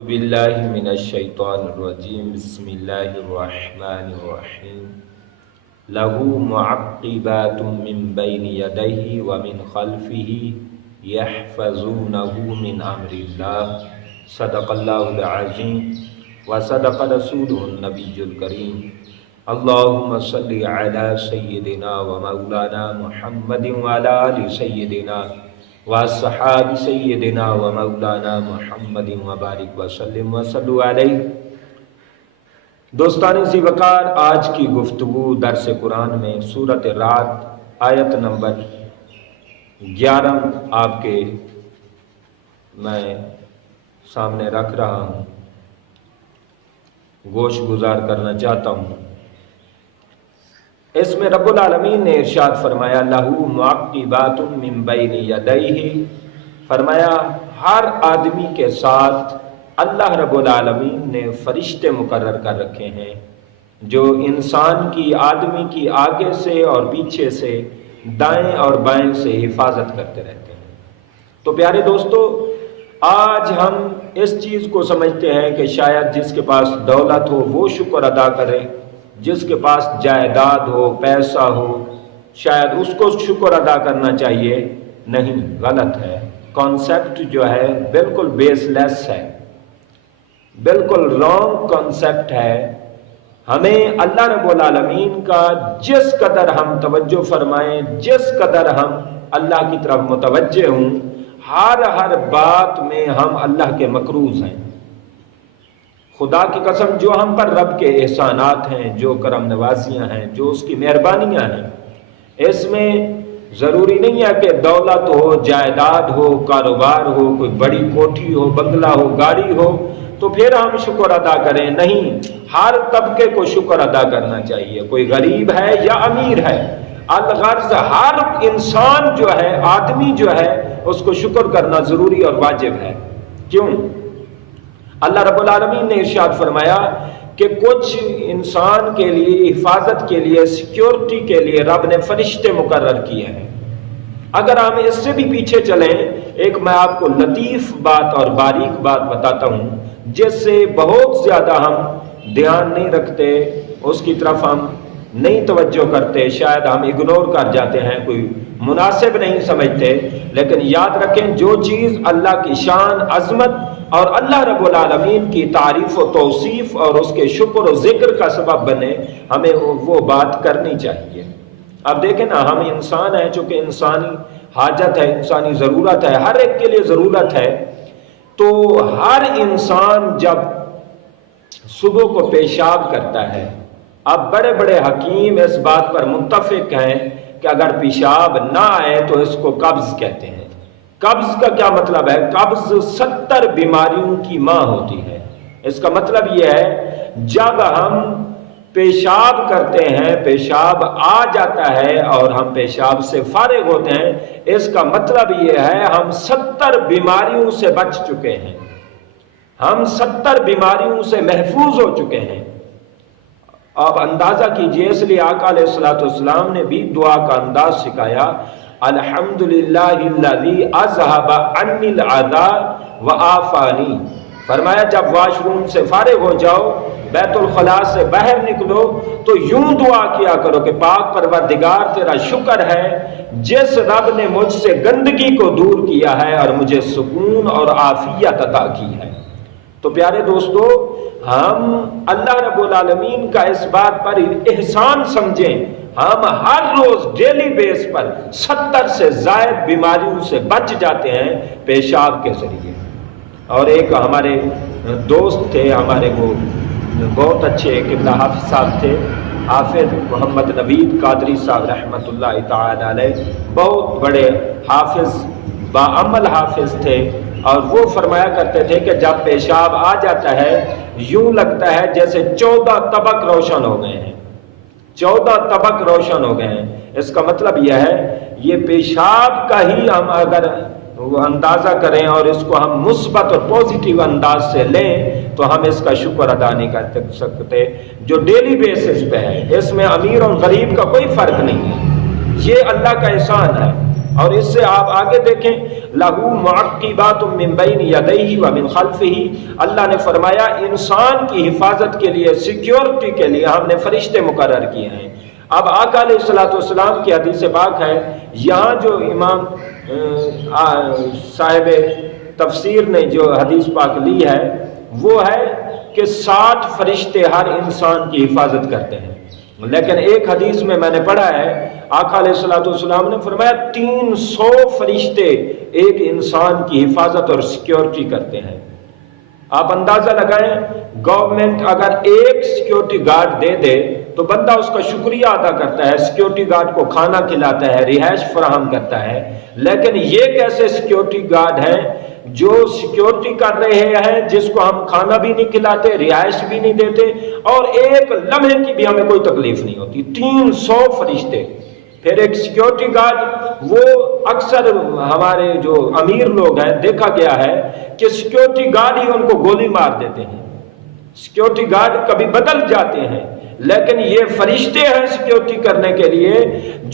باللہ من الشیطان الرجیم بسم اللہ الرحمن الرحیم لہ معقبات من بین یدیہ ومن خلفہ یحفظونہ من امر اللہ صدق اللہ العظیم وصدق رسولہ النبی الکریم اللہم صلی علی سیدنا ومولانا محمد وعلی آل سیدنا وَصحاب سیدنا و مولانا محمد وبارک وسلم وصلو علیہ۔ دوستان ذی وقار، آج کی گفتگو درس قرآن میں سورۃ رعد آیت نمبر 11 آپ کے میں سامنے رکھ رہا ہوں، گوش گزار کرنا چاہتا ہوں۔ اس میں رب العالمین نے ارشاد فرمایا لہو معقبات من بین یدیہ، فرمایا ہر آدمی کے ساتھ اللہ رب العالمین نے فرشتے مقرر کر رکھے ہیں جو انسان کی، آدمی کی آگے سے اور پیچھے سے، دائیں اور بائیں سے حفاظت کرتے رہتے ہیں۔ تو پیارے دوستو، آج ہم اس چیز کو سمجھتے ہیں کہ شاید جس کے پاس دولت ہو وہ شکر ادا کرے، جس کے پاس جائیداد ہو، پیسہ ہو، شاید اس کو شکر ادا کرنا چاہیے۔ نہیں، غلط ہے۔ کانسیپٹ جو ہے بالکل بیس لیس ہے، بالکل رانگ کانسیپٹ ہے۔ ہمیں اللہ رب العالمین کا جس قدر ہم توجہ فرمائیں، جس قدر ہم اللہ کی طرف متوجہ ہوں، ہر بات میں ہم اللہ کے مقروض ہیں۔ خدا کی قسم، جو ہم پر رب کے احسانات ہیں، جو کرم نوازیاں ہیں، جو اس کی مہربانیاں ہیں، اس میں ضروری نہیں ہے کہ دولت ہو، جائیداد ہو، کاروبار ہو، کوئی بڑی کوٹھی ہو، بنگلہ ہو، گاڑی ہو تو پھر ہم شکر ادا کریں۔ نہیں، ہر طبقے کو شکر ادا کرنا چاہیے، کوئی غریب ہے یا امیر ہے، الغرض ہر انسان جو ہے، آدمی جو ہے، اس کو شکر کرنا ضروری اور واجب ہے۔ کیوں؟ اللہ رب العالمین نے ارشاد فرمایا کہ کچھ انسان کے لیے، حفاظت کے لیے، سیکیورٹی کے لیے رب نے فرشتے مقرر کیے ہیں۔ اگر ہم اس سے بھی پیچھے چلیں، ایک میں آپ کو لطیف بات اور باریک بات بتاتا ہوں جس سے بہت زیادہ ہم دھیان نہیں رکھتے، اس کی طرف ہم نہیں توجہ کرتے، شاید ہم اگنور کر جاتے ہیں، کوئی مناسب نہیں سمجھتے۔ لیکن یاد رکھیں، جو چیز اللہ کی شان، عظمت اور اللہ رب العالمین کی تعریف و توصیف اور اس کے شکر و ذکر کا سبب بنے، ہمیں وہ بات کرنی چاہیے۔ اب دیکھیں نا، ہم انسان ہیں، چونکہ انسانی حاجت ہے، انسانی ضرورت ہے، ہر ایک کے لیے ضرورت ہے۔ تو ہر انسان جب صبح کو پیشاب کرتا ہے، اب بڑے بڑے حکیم اس بات پر متفق ہیں کہ اگر پیشاب نہ آئے تو اس کو قبض کہتے ہیں۔ قبض کا کیا مطلب ہے؟ قبض 70 بیماریوں کی ماں ہوتی ہے۔ اس کا مطلب یہ ہے، جب ہم پیشاب کرتے ہیں، پیشاب آ جاتا ہے اور ہم پیشاب سے فارغ ہوتے ہیں، اس کا مطلب یہ ہے ہم 70 بیماریوں سے بچ چکے ہیں، ہم 70 بیماریوں سے محفوظ ہو چکے ہیں۔ آپ اندازہ کیجئے، اس لیے آقا علیہ الصلوۃ والسلام نے بھی دعا کا انداز سکھایا، الحمدللہ الذی اذھب عنی العذاب وعافانی۔ فرمایا جب واش روم سے فارغ ہو جاؤ، بیت الخلاء سے باہر نکلو، تو یوں دعا کیا کرو کہ پاک پروردگار تیرا شکر ہے جس رب نے مجھ سے گندگی کو دور کیا ہے اور مجھے سکون اور عافیت عطا کی ہے۔ تو پیارے دوستو، ہم اللہ رب العالمین کا اس بات پر احسان سمجھیں، ہم ہر روز ڈیلی بیس پر 70 سے زائد بیماریوں سے بچ جاتے ہیں پیشاب کے ذریعے۔ اور ایک ہمارے دوست تھے، ہمارے وہ بہت اچھے قبلہ حافظ صاحب تھے، حافظ محمد نوید قادری صاحب رحمۃ اللہ تعالی علیہ، بہت بڑے حافظ، باعمل حافظ تھے، اور وہ فرمایا کرتے تھے کہ جب پیشاب آ جاتا ہے یوں لگتا ہے جیسے 14 طبق روشن ہو گئے ہیں، 14 طبق روشن ہو گئے ہیں۔ اس کا مطلب یہ ہے، یہ پیشاب کا ہی ہم اگر اندازہ کریں اور اس کو ہم مثبت اور پازیٹیو انداز سے لیں تو ہم اس کا شکر ادا نہیں کر سکتے، جو ڈیلی بیسس پہ ہے۔ اس میں امیر اور غریب کا کوئی فرق نہیں ہے، یہ اللہ کا احسان ہے۔ اور اس سے آپ آگے دیکھیں، لہو معقبات من بین یدیہ و من خلفہ، اللہ نے فرمایا انسان کی حفاظت کے لیے، سیکیورٹی کے لیے ہم نے فرشتے مقرر کیے ہیں۔ اب آقا علیہ الصلوۃ والسلام کی حدیث پاک ہے، یہاں جو امام صاحب تفسیر نے جو حدیث پاک لی ہے وہ ہے کہ 60 فرشتے ہر انسان کی حفاظت کرتے ہیں، لیکن ایک حدیث میں نے پڑھا ہے آقا علیہ الصلوۃ والسلام نے فرمایا 300 فرشتے ایک انسان کی حفاظت اور سیکیورٹی کرتے ہیں۔ آپ اندازہ لگائیں، گورنمنٹ اگر ایک سیکیورٹی گارڈ دے دے تو بندہ اس کا شکریہ ادا کرتا ہے، سیکیورٹی گارڈ کو کھانا کھلاتا ہے، رہائش فراہم کرتا ہے، لیکن یہ کیسے سیکیورٹی گارڈ ہیں جو سیکیورٹی کر رہے ہیں، جس کو ہم کھانا بھی نہیں کھلاتے، رہائش بھی نہیں دیتے، اور ایک لمحے کی بھی ہمیں کوئی تکلیف نہیں ہوتی۔ 300 فرشتے۔ پھر ایک سیکیورٹی گارڈ، وہ اکثر ہمارے جو امیر لوگ ہیں دیکھا گیا ہے کہ سیکیورٹی گارڈ ہی ان کو گولی مار دیتے ہیں، سیکیورٹی گارڈ کبھی بدل جاتے ہیں، لیکن یہ فرشتے ہیں سیکیورٹی کرنے کے لیے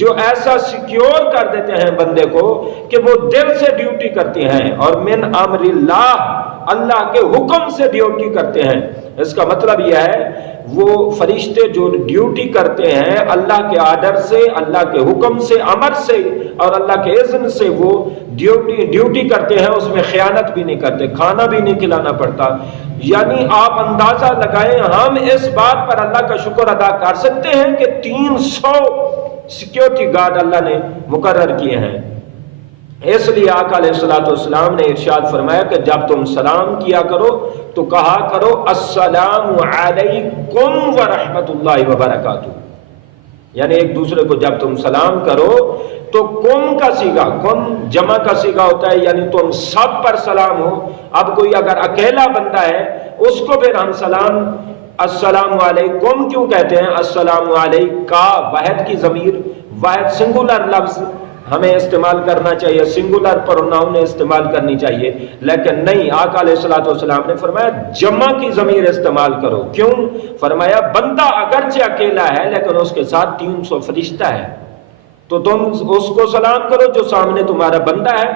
جو ایسا سیکیور کر دیتے ہیں بندے کو کہ وہ دل سے ڈیوٹی کرتے ہیں اور من امر اللہ، اللہ کے حکم سے ڈیوٹی کرتے ہیں۔ اس کا مطلب یہ ہے وہ فرشتے جو ڈیوٹی کرتے ہیں اللہ کے آرڈر سے، اللہ کے حکم سے، امر سے اور اللہ کے اذن سے، وہ ڈیوٹی کرتے ہیں، اس میں خیانت بھی نہیں کرتے، کھانا بھی نہیں کھلانا پڑتا۔ یعنی آپ اندازہ لگائیں، ہم اس بات پر اللہ کا شکر ادا کر سکتے ہیں کہ 300 سیکیورٹی گارڈ اللہ نے مقرر کیے ہیں۔ اس لیے آقا علیہ الصلوۃ والسلام نے ارشاد فرمایا کہ جب تم سلام کیا کرو تو کہا کرو السلام علیکم ورحمۃ اللہ وبرکاتہ، یعنی ایک دوسرے کو جب تم سلام کرو تو کم کا سیگا، کم جمع کا سیگا ہوتا ہے، یعنی تم سب پر سلام ہو۔ اب کوئی اگر اکیلا بندہ ہے اس کو پھر ہم سلام السلام علیکم کیوں کہتے ہیں؟ السلام علیکا، واحد کی ضمیر، واحد سنگولر لفظ ہمیں استعمال کرنا چاہیے، سنگولر پروناؤن استعمال کرنی چاہیے، لیکن نہیں، آقا علیہ الصلوۃ والسلام نے فرمایا جمع کی ضمیر استعمال کرو۔ کیوں؟ فرمایا بندہ اگرچہ اکیلا ہے لیکن اس کے ساتھ 300 فرشتہ ہے، تو تم اس کو سلام کرو جو سامنے تمہارا بندہ ہے،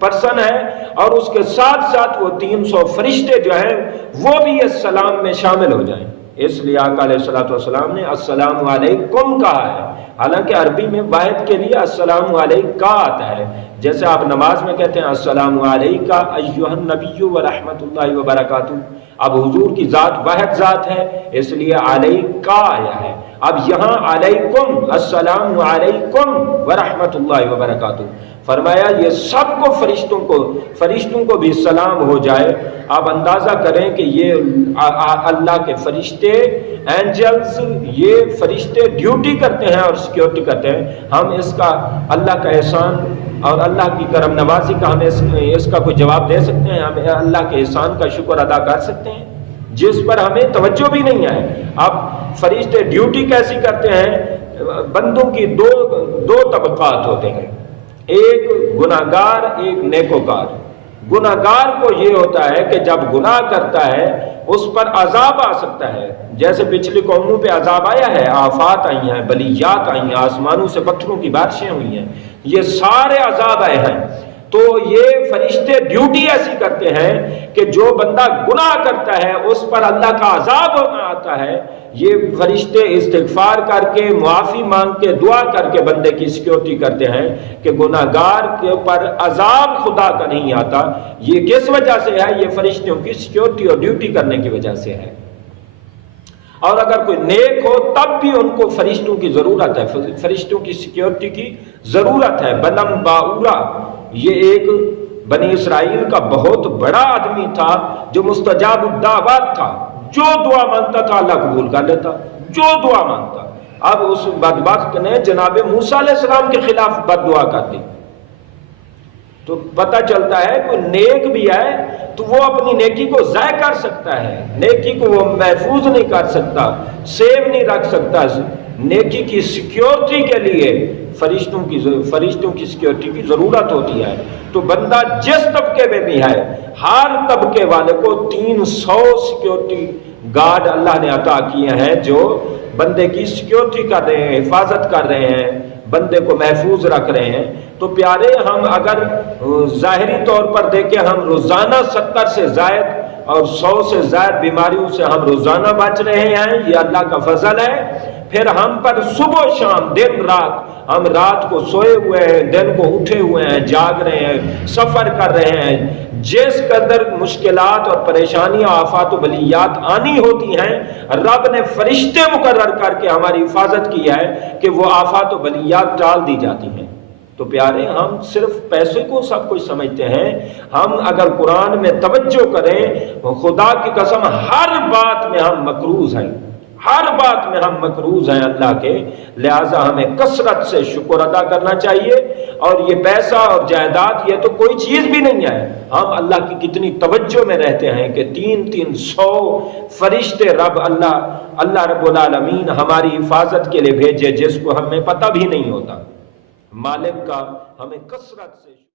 پرسن ہے، اور اس کے ساتھ ساتھ وہ 300 فرشتے جو ہیں وہ بھی اس سلام میں شامل ہو جائیں۔ اس لیے آقا علیہ الصلوۃ والسلام نے السلام علیکم کہا ہے، حالانکہ عربی میں واحد کے لیے السلام علیکا آتا ہے، جیسے آپ نماز میں کہتے ہیں السلام علیکا ایھا النبی ورحمۃ اللہ وبرکاتہ۔ اب حضور کی ذات واحد ذات ہے اس لیے علیکا آیا ہے۔ اب یہاں علیکم، السلام علیکم ورحمۃ اللہ وبرکاتہ، فرمایا یہ سب کو فرشتوں کو بھی سلام ہو جائے۔ آپ اندازہ کریں کہ یہ اللہ کے فرشتے، اینجلز، یہ فرشتے ڈیوٹی کرتے ہیں اور سیکیورٹی کرتے ہیں۔ ہم اس کا اللہ کا احسان اور اللہ کی کرم نوازی کا ہم اس کا کوئی جواب دے سکتے ہیں؟ ہم اللہ کے احسان کا شکر ادا کر سکتے ہیں جس پر ہمیں توجہ بھی نہیں ہے؟ اب فرشتے ڈیوٹی کیسی کرتے ہیں؟ بندوں کی دو طبقات ہوتے ہیں، ایک گناہگار، ایک نیکوکار۔ گناہگار کو یہ ہوتا ہے کہ جب گناہ کرتا ہے اس پر عذاب آ سکتا ہے، جیسے پچھلی قوموں پہ عذاب آیا ہے، آفات آئی ہیں، بلیات آئی ہیں، آسمانوں سے پتھروں کی بارشیں ہوئی ہیں، یہ سارے عذاب آئے ہیں۔ تو یہ فرشتے ڈیوٹی ایسی کرتے ہیں کہ جو بندہ گناہ کرتا ہے اس پر اللہ کا عذاب آتا ہے، یہ فرشتے استغفار کر کے، معافی مانگ کے، دعا کر کے بندے کی سیکیورٹی کرتے ہیں کہ گناہگار کے پر عذاب خدا کا نہیں آتا۔ یہ کس وجہ سے ہے؟ یہ فرشتوں کی سیکیورٹی اور ڈیوٹی کرنے کی وجہ سے ہے۔ اور اگر کوئی نیک ہو تب بھی ان کو فرشتوں کی ضرورت ہے، فرشتوں کی سیکیورٹی کی ضرورت ہے۔ بلم باورا، یہ ایک بنی اسرائیل کا بہت بڑا آدمی تھا جو مستجاب الدعوات تھا، جو دعا مانگتا تھا اللہ قبول کر لیتا، جو دعا مانگتا۔ اب اس بدبخت نے جناب موسیٰ علیہ السلام کے خلاف بد دعا کر دی، تو پتہ چلتا ہے کہ نیک بھی ہے تو وہ اپنی نیکی کو ضائع کر سکتا ہے، نیکی کو وہ محفوظ نہیں کر سکتا، سیو نہیں رکھ سکتا۔ نیکی کی سیکیورٹی کے لیے فرشتوں کی سیکیورٹی کی ضرورت ہوتی ہے۔ تو بندہ جس طبقے میں بھی ہے، ہر طبقے والے کو 300 سیکیورٹی گارڈ اللہ نے عطا کیے ہیں جو بندے کی سیکیورٹی کر رہے ہیں، حفاظت کر رہے ہیں، بندے کو محفوظ رکھ رہے ہیں. تو پیارے ہم اگر ظاہری طور پر دیکھیں ہم روزانہ 70 سے زائد اور 100 سے زائد بیماریوں سے ہم روزانہ بچ رہے ہیں، یہ اللہ کا فضل ہے. پھر ہم پر صبح و شام دن رات، ہم رات کو سوئے ہوئے ہیں، دن کو اٹھے ہوئے ہیں، جاگ رہے ہیں، سفر کر رہے ہیں. جس قدر مشکلات اور پریشانیاں آفات و بلیات آنی ہوتی ہیں، رب نے فرشتے مقرر کر کے ہماری حفاظت کی ہے کہ وہ آفات و بلیات ٹال دی جاتی ہیں. تو پیارے ہم صرف پیسے کو سب کچھ سمجھتے ہیں. ہم اگر قرآن میں توجہ کریں، خدا کی قسم ہر بات میں ہم مقروض ہیں، ہر بات میں ہم مقروض ہیں اللہ کے. لہٰذا ہمیں کثرت سے شکر ادا کرنا چاہیے. اور یہ پیسہ اور جائیداد یہ تو کوئی چیز بھی نہیں ہے. ہم اللہ کی کتنی توجہ میں رہتے ہیں کہ 300 فرشتے اللہ رب العالمین ہماری حفاظت کے لیے بھیجے، جس کو ہمیں پتہ بھی نہیں ہوتا. مالک کا ہمیں کثرت سے